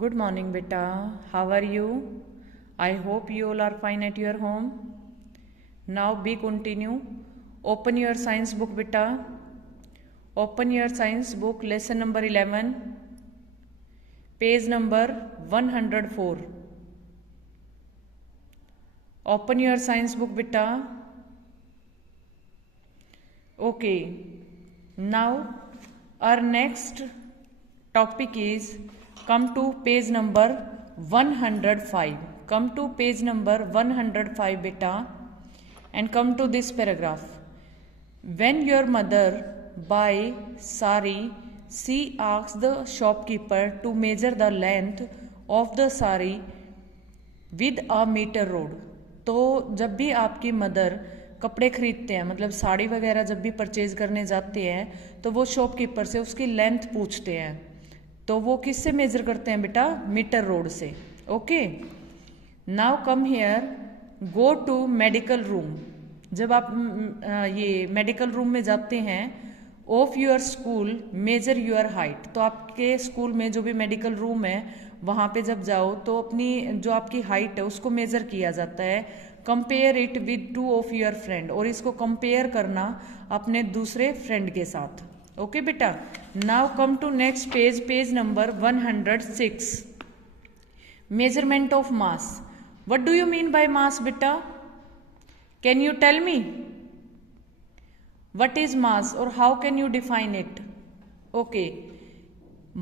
Good morning, beta. How are you? I hope you all are fine at your home. Now we continue. Open your science book, beta. Open your science book, lesson number 11, page number 104. Open your science book, beta. Okay. Now our next topic is come to page number 105. Come to page number 105, beta, and come to this paragraph. When your mother buy sari, she asks the shopkeeper to measure the length of the sari with a meter rod. तो जब भी आपकी mother कपड़े खरीदते हैं, मतलब साड़ी वगैरह जब भी परचेज करने जाते हैं, तो वो शॉपकीपर से उसकी लेंथ पूछते हैं. तो वो किससे मेजर करते हैं बेटा? मीटर रोड से. Okay. Now come here, go to medical room. जब आप ये मेडिकल रूम में जाते हैं, of your school measure your height. तो आपके स्कूल में जो भी मेडिकल रूम है वहाँ पे जब जाओ तो अपनी जो आपकी हाइट है उसको मेजर किया जाता है. Compare it with two of your friend. और इसको कंपेयर करना अपने दूसरे फ्रेंड के साथ. ओके बेटा. Now come to next page, page number 106. Measurement of mass. What do you mean by mass बेटा? Can you tell me what is mass or how can you define it? Okay,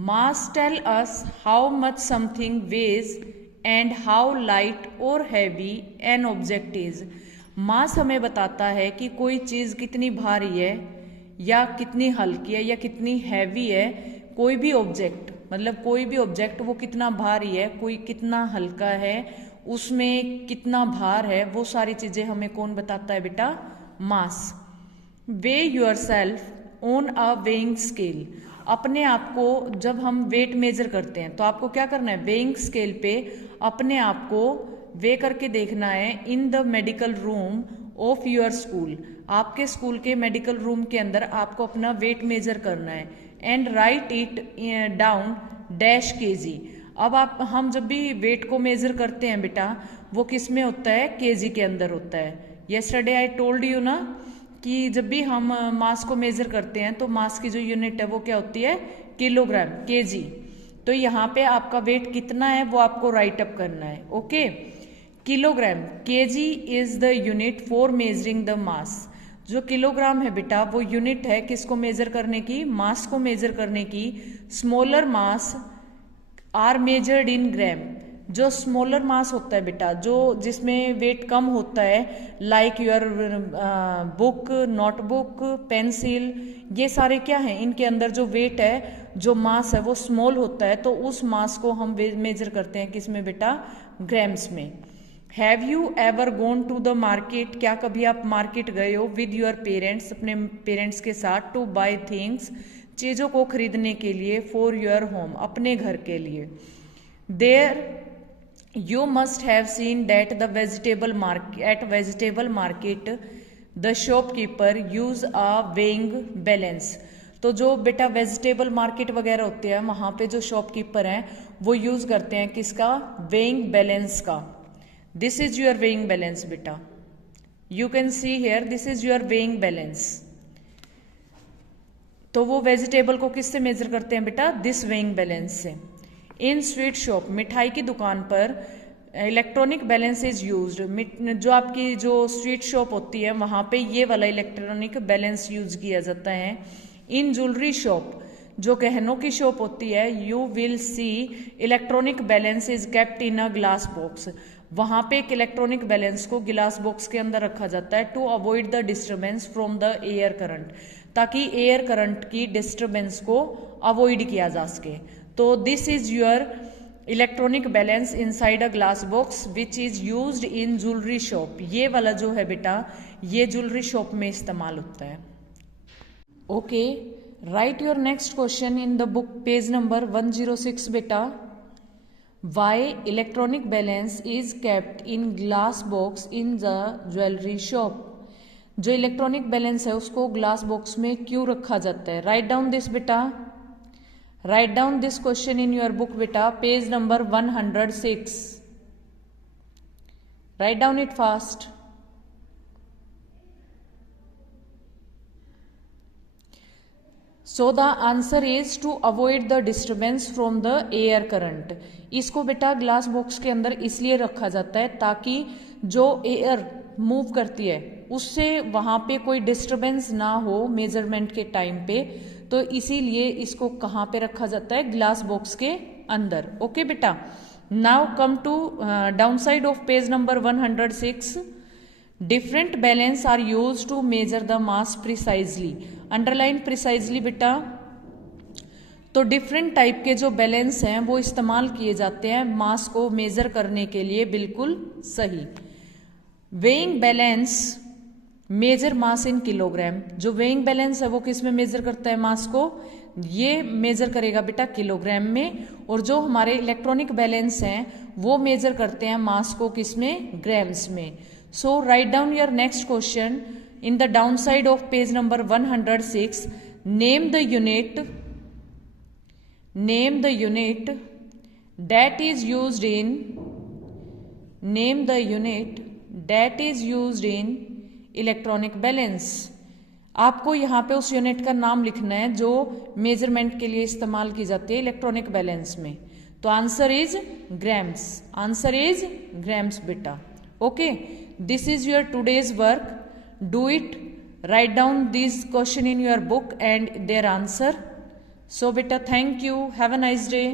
mass tell us how much something weighs and how light or heavy an object is. mass हमें बताता है कि कोई चीज कितनी भारी है या कितनी हल्की है या कितनी हैवी है. कोई भी ऑब्जेक्ट, मतलब कोई भी ऑब्जेक्ट वो कितना भारी है, कोई कितना हल्का है, उसमें कितना भार है, वो सारी चीजें हमें कौन बताता है बेटा? मास. weigh yourself on a weighing scale. अपने आप को जब हम वेट मेजर करते हैं तो आपको क्या करना है? वेइंग स्केल पे अपने आप को वे करके देखना है. In the medical room of your school. आपके स्कूल के मेडिकल रूम के अंदर आपको अपना वेट मेजर करना है. And right it down dash KG. अब हम जब भी वेट को मेजर करते हैं बेटा, वो किस में होता है? केजी के अंदर होता है. यस्टरडे आई टोल्ड यू ना कि जब भी हम मास को मेजर करते हैं तो मास की जो यूनिट है वो क्या होती है? Kilogram, KG. तो यहाँ पे आपका वेट कितना है वो आपको राइट अप करना है. Okay. Kilogram, KG is the unit for measuring the mass. जो किलोग्राम है बेटा वो यूनिट है किसको मेजर करने की? मास को मेजर करने की. Smaller mass are measured in gram. जो स्मॉलर मास होता है बेटा, जो जिसमें वेट कम होता है, like your book, notebook, pencil, ये सारे क्या हैं? इनके अंदर जो वेट है, जो मास है वो स्मॉल होता है. तो उस मास को हम मेजर करते हैं किसमें बेटा? ग्राम्स में. Have you ever gone to the market. क्या कभी आप मार्केट गए हो विद योर पेरेंट्स, अपने पेरेंट्स के साथ, टू बाय थिंग्स, चीज़ों को खरीदने के लिए, फॉर योर होम, अपने घर के लिए. There you must have seen that the vegetable market the shopkeeper use a weighing balance. तो जो बेटा वेजिटेबल मार्केट वगैरह होते हैं वहाँ पे जो शॉपकीपर हैं वो यूज करते हैं किसका? वेइंग बैलेंस का. This is your weighing balance बेटा. You can see here, this is your weighing balance. तो वो वेजिटेबल को किससे मेजर करते हैं बेटा? दिस वेइंग बैलेंस से. इन स्वीट शॉप, मिठाई की दुकान पर इलेक्ट्रॉनिक बैलेंस इज यूज्ड. जो आपकी जो स्वीट शॉप होती है वहाँ पे ये वाला इलेक्ट्रॉनिक बैलेंस यूज किया जाता है. इन ज्वेलरी शॉप, जो गहनों की शॉप होती है, you will see electronic balance is kept in a glass box. वहाँ पे एक इलेक्ट्रॉनिक बैलेंस को गिलास बॉक्स के अंदर रखा जाता है. To avoid the disturbance from the air current. ताकि एयर करंट की डिस्टर्बेंस को अवॉइड किया जा सके. तो this is your electronic balance inside a glass box which is used in jewellery shop. ये वाला जो है बेटा ये ज्वेलरी शॉप में इस्तेमाल होता है. Okay. Write your next question in the book, page number 106 बेटा. Why electronic balance is kept in glass box in the jewellery shop. जो इलेक्ट्रॉनिक बैलेंस है उसको ग्लास बॉक्स में क्यों रखा जाता है? राइट डाउन दिस बेटा. Write down this question in your book beta, page number 106. Write down it fast. So the answer is to avoid the disturbance from the air current. इसको बेटा glass box के अंदर इसलिए रखा जाता है ताकि जो एयर मूव करती है उससे वहाँ पे कोई डिस्टरबेंस ना हो मेजरमेंट के टाइम पे, तो इसीलिए इसको कहाँ पे रखा जाता है, ग्लास बॉक्स के अंदर. ओके बेटा. Now come to down side of page number 106. Different balance are use to measure the mass precisely. Underline precisely बेटा. तो डिफरेंट टाइप के जो बैलेंस हैं वो इस्तेमाल किए जाते हैं मास को मेजर करने के लिए. बिल्कुल सही. Weighing balance measure mass in kilogram. जो वेइंग बैलेंस है वो किस में मेजर करता है मास को, ये मेजर करेगा बेटा किलोग्राम में. और जो हमारे इलेक्ट्रॉनिक बैलेंस हैं वो मेजर करते हैं मास को किस में, ग्राम्स में. So write down your next question in the downside of page number 106. Name the unit that is used in electronic balance. आपको यहाँ पे उस यूनिट का नाम लिखना है जो मेजरमेंट के लिए इस्तेमाल की जाती है इलेक्ट्रॉनिक बैलेंस में. तो आंसर इज ग्राम्स बेटा. Okay, this is your today's work. Do it. Write down these question in your book and their answer. So beta, thank you. Have a nice day.